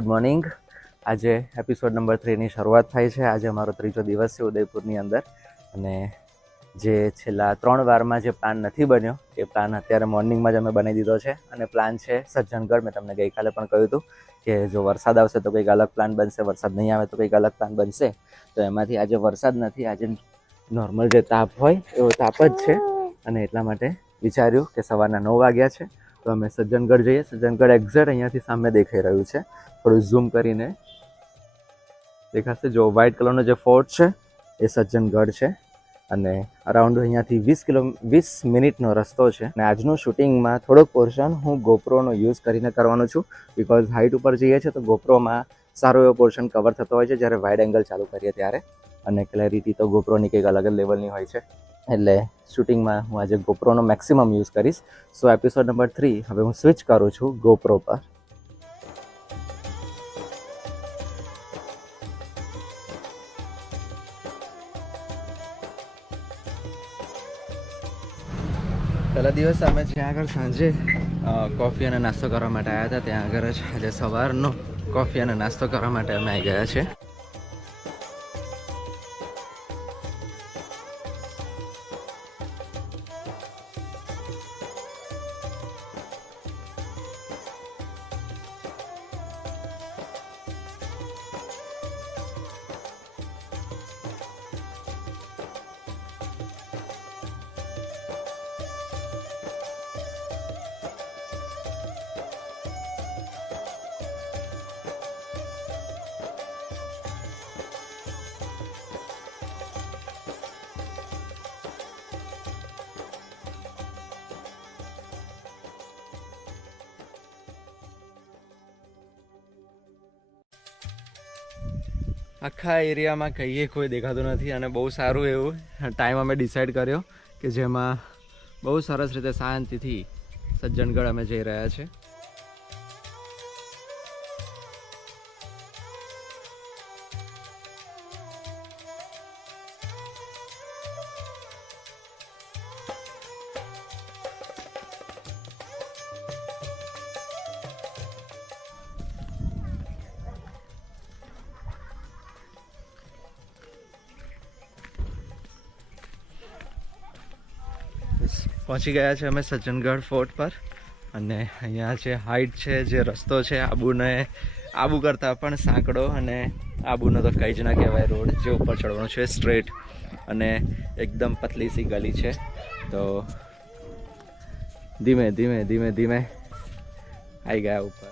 Good morning. આજે episode number 3ની શરૂઆત થાય છે. આજે અમારો ત્રીજો દિવસ છે ઉદયપુરની અંદર, અને જે છેલ્લા 3 વારમાં જે પ્લાન નથી બન્યો એ પ્લાન અત્યારે મોર્નિંગમાં જ અમે બનાવી દીધો છે. અને પ્લાન છે સજ્જનગઢ. મેં તમને ગઈકાલે પણ કહ્યું હતું કે જો વરસાદ આવશે તો કંઈક અલગ પ્લાન બનશે, વરસાદ નહીં આવે તો કંઈક અલગ પ્લાન બનશે. તો એમાંથી આજે વરસાદ નથી, આજે નોર્મલ જે તાપ હોય એવો તાપ જ છે. અને એટલા માટે વિચાર્યું કે સવારના 9 વાગ્યા છે તો અમે સજ્જનગઢ જઈએ. સજ્જનગઢ એક્ઝેક્ટ અહીંયાથી સામે દેખાઈ રહ્યું છે. થોડું ઝૂમ કરીને દેખાશે. જો વ્હાઇટ કલરનો જે ફોર્ટ છે એ સજ્જનગઢ છે, અને અરાઉન્ડ અહીંયાથી 20 મિનિટનો રસ્તો છે. અને આજનું શૂટિંગમાં થોડોક પોર્શન હું ગોપ્રોનો યુઝ કરીને કરવાનો છું, બિકોઝ હાઇટ ઉપર જઈએ છીએ તો ગોપ્રોમાં સારો એવો પોર્શન કવર થતો હોય છે જ્યારે વાઇડ એંગલ ચાલુ કરીએ ત્યારે. અને ક્લેરિટી તો ગોપ્રોની કંઈક અલગ જ લેવલની હોય છે, એટલે શૂટિંગમાં હું આજે ગોપ્રોનો મેક્સિમમ યુઝ કરીશ. સો એપિસોડ નંબર 3 હવે હું સ્વિચ કરું છું ગોપ્રો પર. પહેલા દિવસ અમે જ્યાં આગળ સાંજે કોફી અને નાસ્તો કરવા માટે આવ્યા હતા ત્યાં આગળ જ આજે સવારનો કોફી અને નાસ્તો કરવા માટે અમે આવી ગયા છે. આખા એરિયામાં કહીએ કોઈ દેખાતું નથી, અને બહુ સારું એવું ટાઈમ અમે ડિસાઈડ કર્યો કે જેમાં બહુ સરસ રીતે શાંતિથી સજ્જનગઢ અમે જઈ રહ્યા છીએ. પહોંચી ગયા છે અમે સજ્જનગઢ ફોર્ટ પર, અને અહીંયા જે હાઇટ છે, જે રસ્તો છે આબુ કરતાં પણ સાંકડો, અને આબુનો તો કંઈ જ ના કહેવાય. રોડ જે ઉપર ચડવાનો છે સ્ટ્રેટ, અને એકદમ પતલી સી ગલી છે. તો ધીમે ધીમે આવી ગયા ઉપર.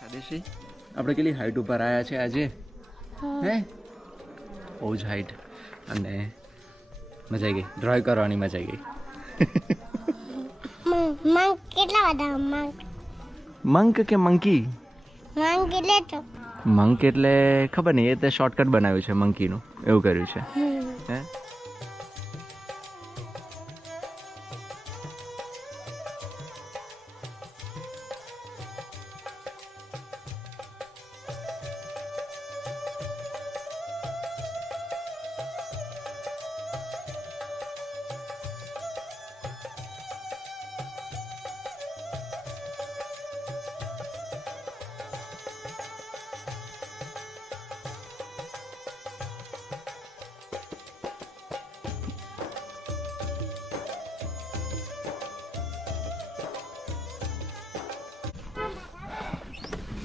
સાદેશી, આપણે કેટલી હાઈટ ઉપર આવ્યા છે આજે? હે, બહુ જ હાઈટ, અને મજા આવી ગઈ. ડ્રોઈંગ કરવાની મજા આવી ગઈ. મંક કેટલા બધા મંક મંક કે મંકી? મંક એટલે તો મંક એટલે ખબર નહીં, એ તે શોર્ટકટ બનાવ્યું છે મંકીનું, એવું કર્યું છે હે.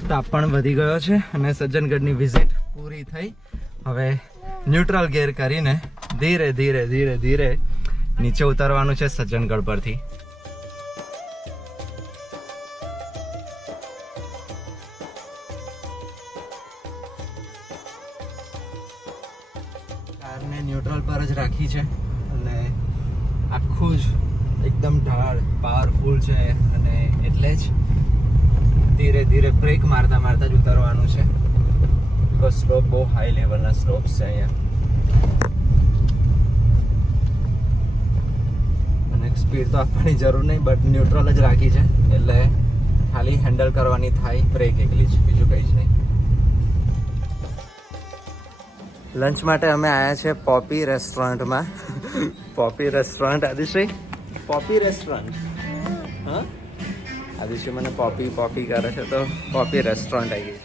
તાપ પણ વધી ગયો છે અને સજ્જનગઢની વિઝિટ પૂરી થઈ. હવે ન્યુટ્રલ ગેર કરીને ધીરે ધીરે ધીરે ધીરે નીચે ઉતરવાનું છે સજ્જનગઢ પરથી. કારને ન્યુટ્રલ પર જ રાખી છે અને આખું જ એકદમ ઢાળ પાવરફુલ છે અને એટલે જ ધીરે ધીરે બ્રેક મારતા મારતા જ ઉતરવાનું છે. બિકોઝ સ્લોપ બહુ હાઈ લેવલના સ્લોપ્સ છે અહીંયા અને સ્પીડ તો આપવાની જરૂર નહીં, બટ ન્યુટ્રલ જ રાખી છે એટલે ખાલી હેન્ડલ કરવાની થાય બ્રેક એકલી જ, બીજું કંઈ જ નહીં. લંચ માટે અમે આવ્યા છે પોપી રેસ્ટોરન્ટમાં. Poppy restaurant Adishree, Poppy restaurant. હા આદિશ્રી મને પોપી પોપી કરે છે તો પોપી રેસ્ટોરન્ટ આવી ગઈ.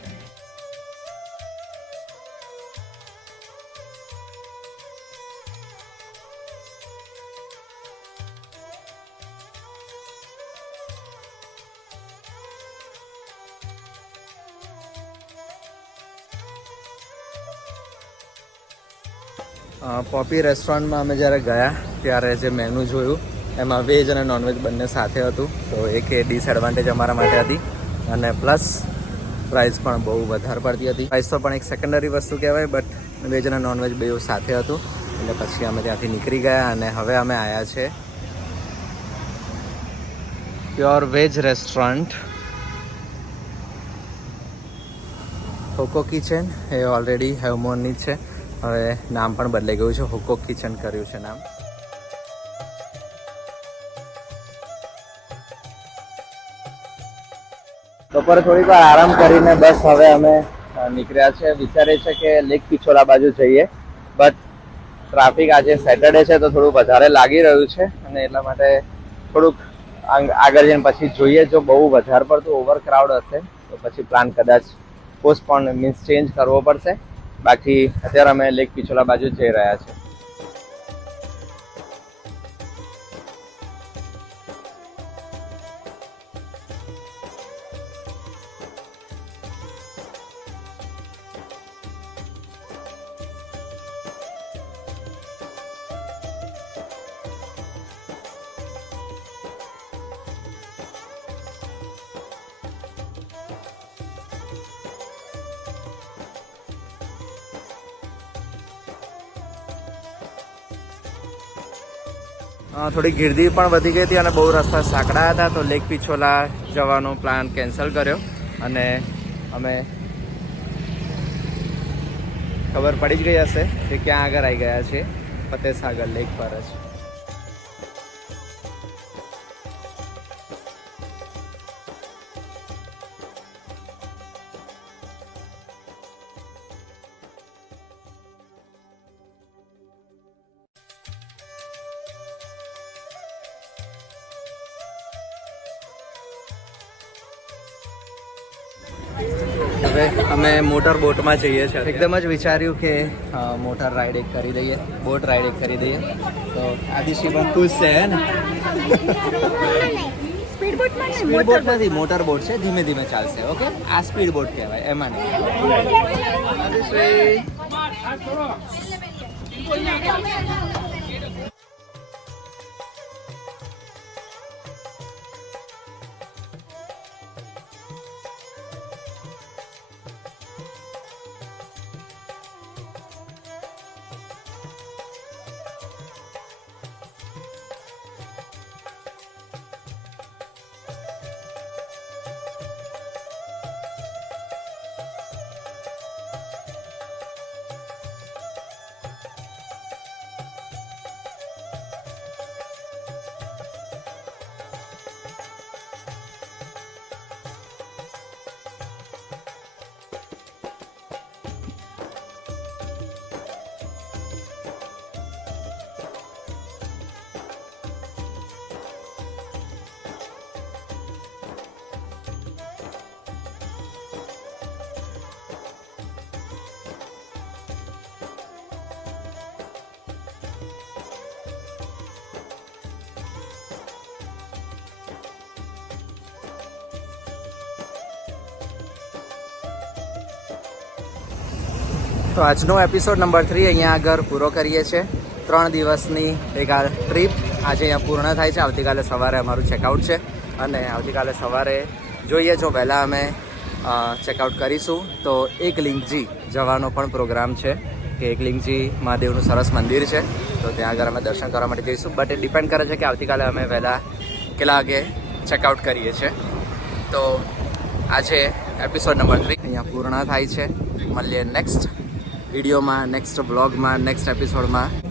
પોપી રેસ્ટોરન્ટમાં અમે જ્યારે ગયા ત્યારે જે મેનુ જોયું એમાં વેજ અને નોનવેજ બંને સાથે હતું, તો એક એ ડિસએડવાન્ટેજ અમારા માટે હતી. અને પ્લસ પ્રાઇસ પણ બહુ વધારે પડતી હતી. પ્રાઇસ તો પણ એક સેકન્ડરી વસ્તુ કહેવાય, બટ વેજ અને નોનવેજ બે સાથે હતું એટલે પછી અમે ત્યાંથી નીકળી ગયા અને હવે અમે આવ્યા છે પ્યોર વેજ રેસ્ટોરન્ટ હોકો કિચન. એ ઓલરેડી હેવમોનની જ છે, હવે નામ પણ બદલાઈ ગયું છે, હોકો કિચન કર્યું છે નામ. બપોરે થોડીક વાર આરામ કરીને બસ હવે અમે નીકળ્યા છે. વિચારે છે કે લેક પિછોલા બાજુ જઈએ, બટ ટ્રાફિક આજે સેટરડે છે તો થોડું વધારે લાગી રહ્યું છે અને એટલા માટે થોડુંક આગળ જઈને પછી જોઈએ. જો બહુ વધારે પડતું ઓવરક્રાઉડ હશે તો પછી પ્લાન કદાચ પોસ્ટપોન મીન્સ ચેન્જ કરવો પડશે. બાકી અત્યારે અમે લેક પિછોલા બાજુ જઈ રહ્યા છીએ. થોડી ગીર્દી પણ વધી ગઈ હતી અને બહુ રસ્તા સાંકડા હતા, તો લેક પિછોલા જવાનો પ્લાન કેન્સલ કર્યો અને અમે ખબર પડી જ ગઈ હશે કે ક્યાં આગળ આવી ગયા છે, ફતેસાગર લેક પર જ. હવે અમે મોટર બોટમાં જઈએ છીએ. એકદમ જ વિચાર્યું કે મોટર રાઈડ એક કરી દઈએ, બોટ રાઈડ એક કરી દઈએ, તો આદિશ્રી પણ ખુશ છે હે ને. સ્પીડ બોટ નથી, મોટર બોટ છે, ધીમે ધીમે ચાલશે. ઓકે, આ સ્પીડ બોટ કહેવાય, એમાં નહીં. આદિશ્રી તો આજનો એપિસોડ નંબર 3 અહીંયા આગળ પૂરો કરીએ છીએ. 3 દિવસની એક આ ટ્રીપ આજે અહીંયા પૂર્ણ થાય છે. આવતીકાલે સવારે અમારું ચેકઆઉટ છે અને આવતીકાલે સવારે જોઈએ જો વહેલા અમે ચેકઆઉટ કરીશું તો એકલિંગજી જવાનો પણ પ્રોગ્રામ છે કે એકલિંગજી મહાદેવનું સરસ મંદિર છે તો ત્યાં આગળ અમે દર્શન કરવા માટે જઈશું. બટ એ ડિપેન્ડ કરે છે કે આવતીકાલે અમે વહેલા કેટલા વાગે ચેકઆઉટ કરીએ છીએ. તો આજે એપિસોડ નંબર 3 અહીંયા પૂર્ણ થાય છે. મળીએ નેક્સ્ટ વિડીયોમાં, નેક્સ્ટ બ્લોગમાં, નેક્સ્ટ એપિસોડમાં.